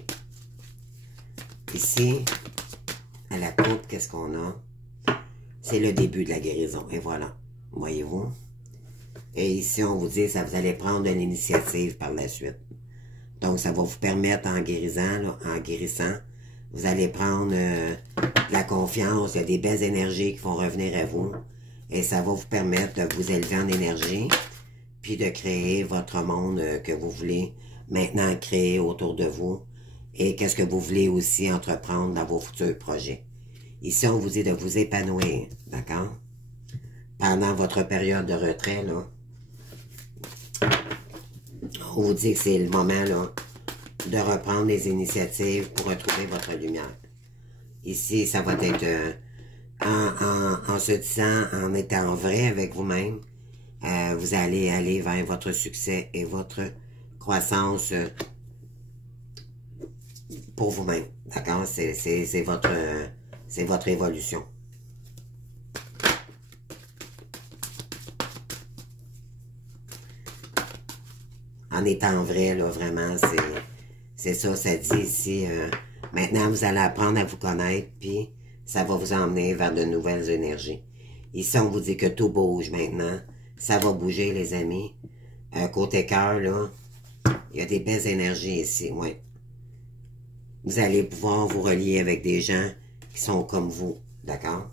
Ici, à la coupe, qu'est-ce qu'on a? C'est le début de la guérison. Et voilà, voyez-vous? Et ici, on vous dit que vous allez prendre de l'initiative par la suite. Donc, ça va vous permettre, en guérissant, là, vous allez prendre de la confiance. Il y a des belles énergies qui vont revenir à vous. Et ça va vous permettre de vous élever en énergie, puis de créer votre monde que vous voulez maintenant créer autour de vous. Et qu'est-ce que vous voulez aussi entreprendre dans vos futurs projets. Ici, on vous dit de vous épanouir, d'accord? Pendant votre période de retrait, là, on vous dit que c'est le moment, là, de reprendre les initiatives pour retrouver votre lumière. Ici, ça va être en se disant, en étant vrai avec vous-même, vous allez aller vers votre succès et votre croissance pour vous-même. D'accord? C'est votre évolution. En étant vrai, là, vraiment, c'est ça, ça dit ici. Maintenant, vous allez apprendre à vous connaître, puis ça va vous emmener vers de nouvelles énergies. Ici, on vous dit que tout bouge maintenant. Ça va bouger, les amis. Côté cœur, là, il y a des belles énergies ici, oui. Vous allez pouvoir vous relier avec des gens qui sont comme vous, d'accord?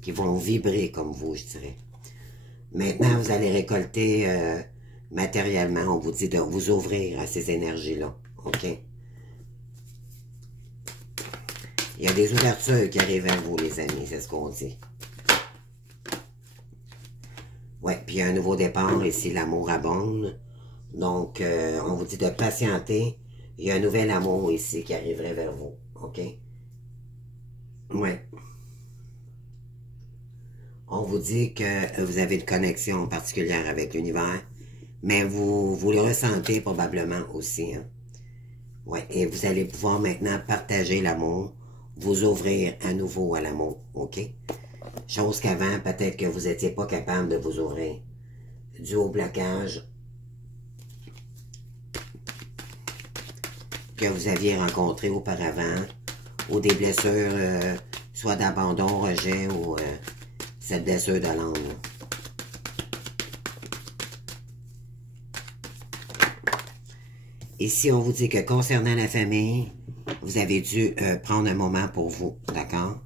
Qui vont vibrer comme vous, je dirais. Maintenant, vous allez récolter matériellement. On vous dit de vous ouvrir à ces énergies-là, OK? Il y a des ouvertures qui arrivent à vous, les amis, c'est ce qu'on dit. Ouais, puis il y a un nouveau départ ici, l'amour abonde. Donc, on vous dit de patienter. Il y a un nouvel amour ici qui arriverait vers vous, OK? Ouais. On vous dit que vous avez une connexion particulière avec l'univers, mais vous le ressentez probablement aussi, hein? Ouais, et vous allez pouvoir maintenant partager l'amour, vous ouvrir à nouveau à l'amour, OK? Chose qu'avant, peut-être que vous n'étiez pas capable de vous ouvrir. Dû au blocage que vous aviez rencontré auparavant, ou des blessures, soit d'abandon, rejet, ou cette blessure de l'âme. Ici, on vous dit que concernant la famille, vous avez dû prendre un moment pour vous, d'accord?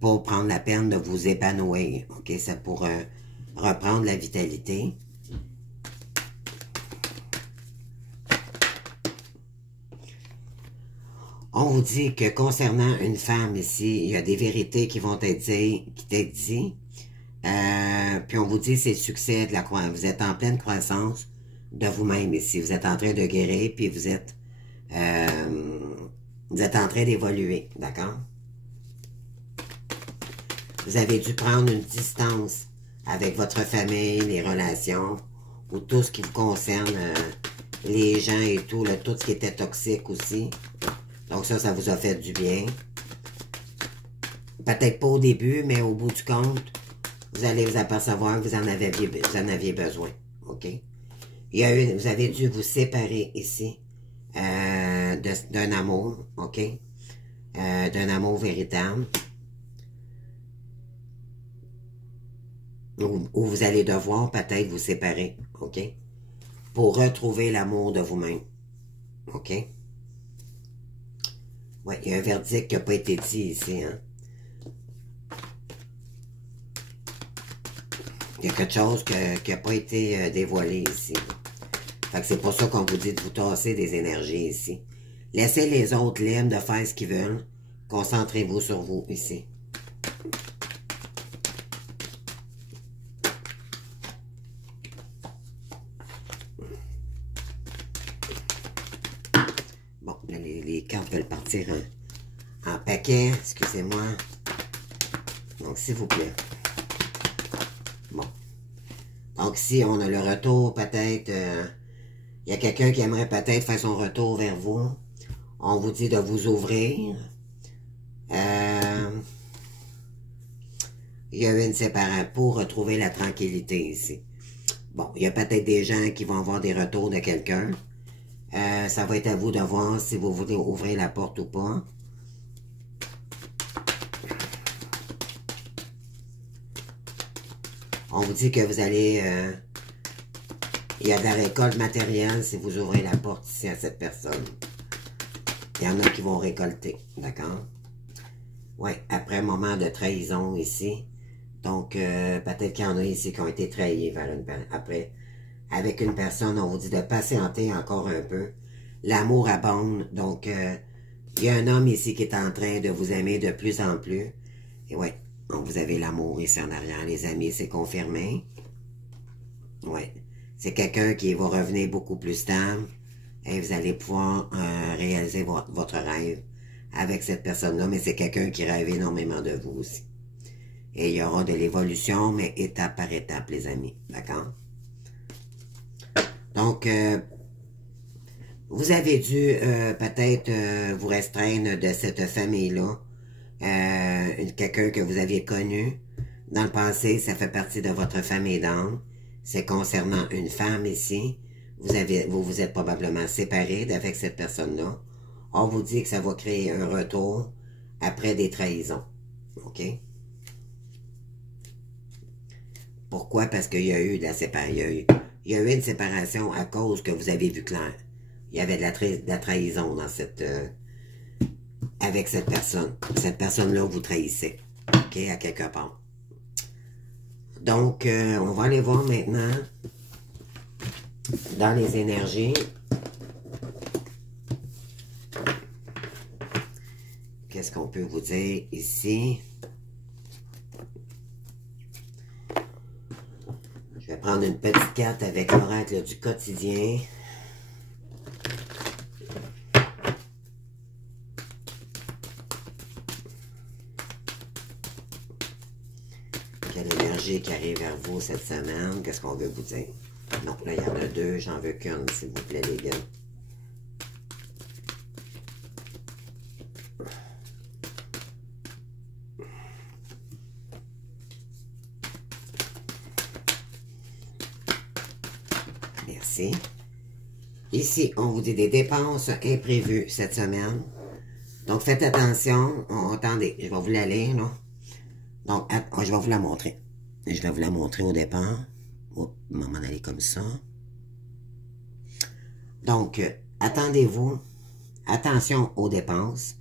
Pour prendre la peine de vous épanouir, ok? C'est pour reprendre la vitalité. On vous dit que concernant une femme ici, il y a des vérités qui vont être dites. Puis on vous dit c'est le succès de la croissance. Vous êtes en pleine croissance de vous-même ici. Vous êtes en train de guérir, puis vous êtes en train d'évoluer, d'accord? Vous avez dû prendre une distance avec votre famille, les relations, ou tout ce qui vous concerne, les gens et tout, là, tout ce qui était toxique aussi. Donc ça vous a fait du bien. Peut-être pas au début, mais au bout du compte, vous allez vous apercevoir que vous en aviez besoin. OK? Vous avez dû vous séparer ici d'un amour, OK? D'un amour véritable. Où vous allez devoir peut-être vous séparer, OK? Pour retrouver l'amour de vous-même. OK? Oui, il y a un verdict qui n'a pas été dit ici, hein? Il y a quelque chose qui n'a pas été dévoilé ici. Fait que c'est pour ça qu'on vous dit de vous tasser des énergies ici. Laissez les autres libres de faire ce qu'ils veulent. Concentrez-vous sur vous ici. Bon, là, les cartes veulent partir en paquet. Excusez-moi. Donc, s'il vous plaît. Bon. Donc, si on a le retour, peut-être, il y a quelqu'un qui aimerait peut-être faire son retour vers vous. On vous dit de vous ouvrir. Il y a une séparation pour retrouver la tranquillité ici. Bon, il y a peut-être des gens qui vont avoir des retours de quelqu'un. Ça va être à vous de voir si vous voulez ouvrir la porte ou pas. On vous dit que vous allez... il y a de la récolte matérielle si vous ouvrez la porte ici à cette personne. Il y en a qui vont récolter, d'accord? Oui, après un moment de trahison ici. Donc, peut-être qu'il y en a ici qui ont été trahis après. Avec une personne, on vous dit de patienter encore un peu. L'amour abonde. Donc, il y a un homme ici qui est en train de vous aimer de plus en plus. Et ouais, donc vous avez l'amour ici en arrière, les amis, c'est confirmé. Ouais, c'est quelqu'un qui va revenir beaucoup plus stable. Et vous allez pouvoir réaliser votre rêve avec cette personne-là. Mais c'est quelqu'un qui rêve énormément de vous aussi. Et il y aura de l'évolution, mais étape par étape, les amis. D'accord? Donc, vous avez dû peut-être vous restreindre de cette famille-là. Quelqu'un que vous aviez connu dans le passé, ça fait partie de votre famille d'âme. C'est concernant une femme ici. Vous vous êtes probablement séparé avec cette personne-là. On vous dit que ça va créer un retour après des trahisons. OK? Pourquoi? Parce qu'il y a eu de la séparation. Il y a eu une séparation à cause que vous avez vu clair. Il y avait de la trahison dans avec cette personne. Cette personne-là vous trahissait. OK? À quelque part. Donc, on va aller voir maintenant dans les énergies. Qu'est-ce qu'on peut vous dire ici? Je vais prendre une petite carte avec l'oracle du quotidien. Quelle énergie qui arrive vers vous cette semaine? Qu'est-ce qu'on veut vous dire? Non, là, il y en a deux. J'en veux qu'une, s'il vous plaît, les gars. ici. Ici, on vous dit des dépenses imprévues cette semaine. Donc, faites attention. Attendez, je vais vous la lire, là. Donc, je vais vous la montrer. Je vais vous la montrer au départ. Oups, on va m'en aller comme ça. Donc, attendez-vous. Attention aux dépenses,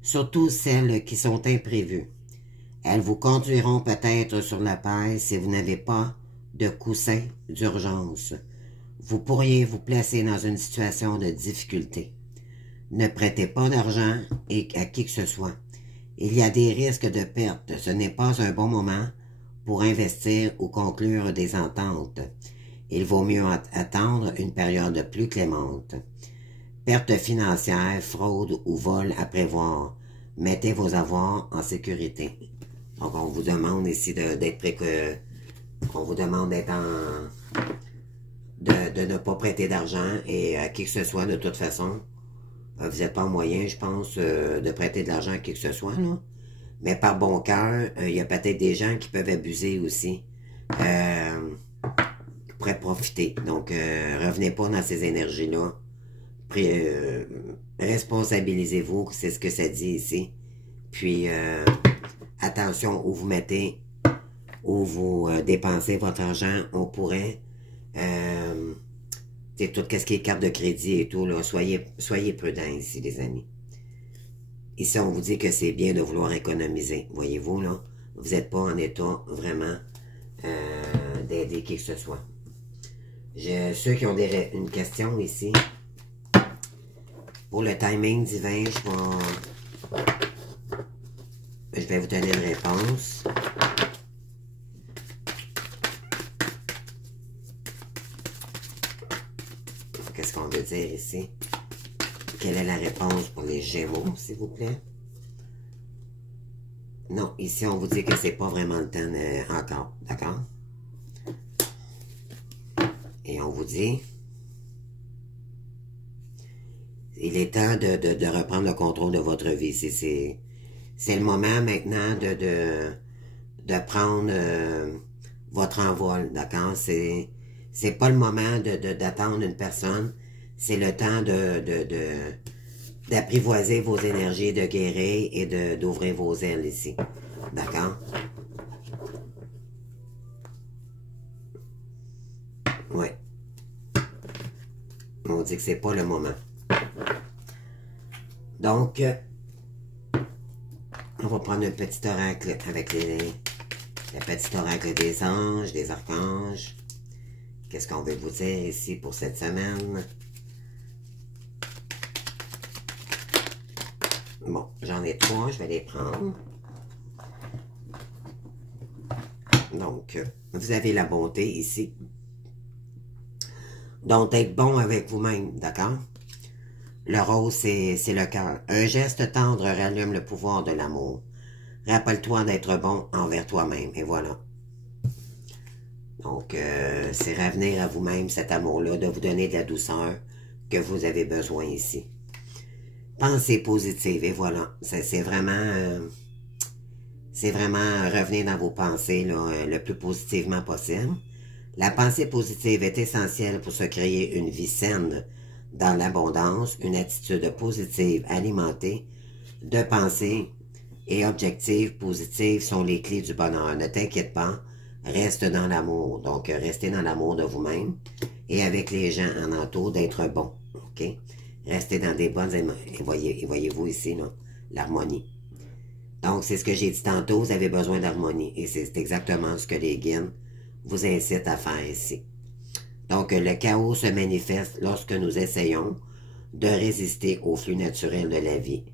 surtout celles qui sont imprévues. Elles vous conduiront peut-être sur la paille si vous n'avez pas de coussin d'urgence. Vous pourriez vous placer dans une situation de difficulté. Ne prêtez pas d'argent à qui que ce soit. Il y a des risques de perte. Ce n'est pas un bon moment pour investir ou conclure des ententes. Il vaut mieux attendre une période plus clémente. Perte financière, fraude ou vol à prévoir. Mettez vos avoirs en sécurité. Donc, on vous demande ici on vous demande d'être de ne pas prêter d'argent et à qui que ce soit de toute façon. Vous n'êtes pas en moyen, je pense, de prêter de l'argent à qui que ce soit, là. Mais par bon cœur, il y a peut-être des gens qui peuvent abuser aussi. Pourraient profiter. Donc, revenez pas dans ces énergies-là. Responsabilisez-vous, c'est ce que ça dit ici. Puis, attention où vous mettez, où vous dépensez votre argent. On pourrait... c'est tout ce qui est carte de crédit et tout, là. Soyez prudents ici, les amis. Ici, on vous dit que c'est bien de vouloir économiser. Voyez-vous, là, vous n'êtes pas en état vraiment d'aider qui que ce soit. Ceux qui ont une question ici, pour le timing divin, je vais vous donner une réponse. Qu'est-ce qu'on veut dire ici? Quelle est la réponse pour les Gémeaux, s'il vous plaît? Non, ici, on vous dit que c'est pas vraiment le temps encore. D'accord? Et on vous dit... Il est temps de reprendre le contrôle de votre vie. C'est le moment maintenant de prendre votre envol. D'accord? C'est pas le moment d'attendre une personne. C'est le temps d'apprivoiser vos énergies, de guérir et d'ouvrir vos ailes ici. D'accord? Ouais. On dit que c'est pas le moment. Donc, on va prendre un petit oracle avec le petit oracle des anges, des archanges. Qu'est-ce qu'on veut vous dire ici pour cette semaine? Bon, j'en ai 3, je vais les prendre. Donc, vous avez la bonté ici. Donc, être bon avec vous-même, d'accord? Le rose, c'est le cœur. Un geste tendre rallume le pouvoir de l'amour. Rappelle-toi d'être bon envers toi-même. Et voilà. Donc, c'est revenir à vous-même cet amour-là, de vous donner de la douceur que vous avez besoin ici. Pensée positive, et voilà. C'est vraiment revenir dans vos pensées là, le plus positivement possible. La pensée positive est essentielle pour se créer une vie saine dans l'abondance, une attitude positive alimentée de pensée et objectifs positifs sont les clés du bonheur. Ne t'inquiète pas, reste dans l'amour. Donc, restez dans l'amour de vous-même et avec les gens en entour d'être bon. OK? Restez dans des bonnes émotions. Voyez-vous ici, l'harmonie. Donc, c'est ce que j'ai dit tantôt, vous avez besoin d'harmonie. Et c'est exactement ce que les guides vous incitent à faire ici. Donc, le chaos se manifeste lorsque nous essayons de résister au flux naturel de la vie.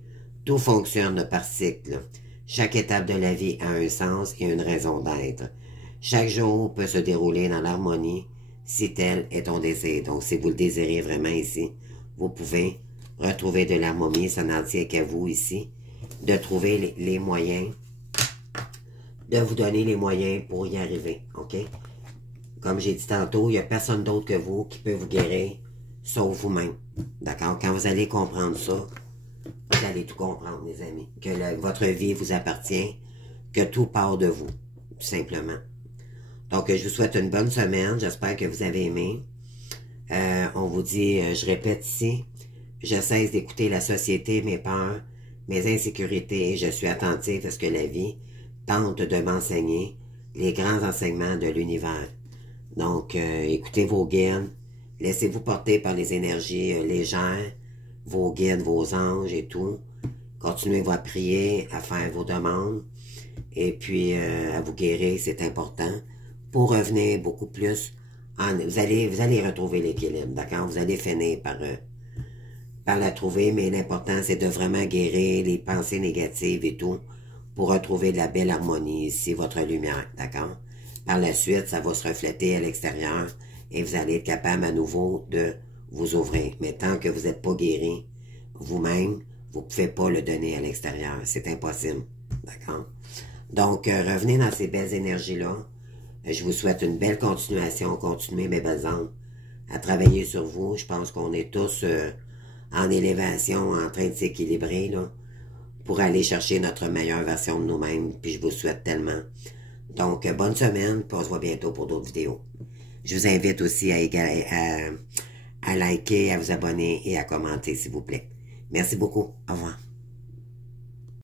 Tout fonctionne par cycle. Chaque étape de la vie a un sens et une raison d'être. Chaque jour peut se dérouler dans l'harmonie si tel est ton désir. Donc, si vous le désirez vraiment ici, vous pouvez retrouver de l'harmonie. Ça n'en tient qu'à vous ici, de trouver les moyens, de vous donner les moyens pour y arriver. OK? Comme j'ai dit tantôt, il n'y a personne d'autre que vous qui peut vous guérir, sauf vous-même. D'accord? Quand vous allez comprendre ça, vous allez tout comprendre, mes amis. Que votre vie vous appartient, que tout part de vous, tout simplement. Donc, je vous souhaite une bonne semaine. J'espère que vous avez aimé. On vous dit, je répète ici, je cesse d'écouter la société, mes peurs, mes insécurités, je suis attentif à ce que la vie tente de m'enseigner, les grands enseignements de l'univers. Donc, écoutez vos guides, laissez-vous porter par les énergies légères, vos guides, vos anges et tout. Continuez à prier, à faire vos demandes, et puis à vous guérir, c'est important. Pour revenir beaucoup plus, vous allez retrouver l'équilibre, d'accord? Vous allez finir par la trouver, mais l'important, c'est de vraiment guérir les pensées négatives et tout, pour retrouver de la belle harmonie ici, votre lumière, d'accord? Par la suite, ça va se refléter à l'extérieur, et vous allez être capable à nouveau de vous ouvrir. Mais tant que vous n'êtes pas guéri, vous-même, vous ne pouvez pas le donner à l'extérieur. C'est impossible, d'accord? Donc, revenez dans ces belles énergies-là. Je vous souhaite une belle continuation. Continuez, mes belles âmes, à travailler sur vous. Je pense qu'on est tous en élévation, en train de s'équilibrer, là, pour aller chercher notre meilleure version de nous-mêmes. Puis je vous souhaite tellement. Donc, bonne semaine, puis on se voit bientôt pour d'autres vidéos. Je vous invite aussi à liker, à vous abonner et à commenter, s'il vous plaît. Merci beaucoup. Au revoir.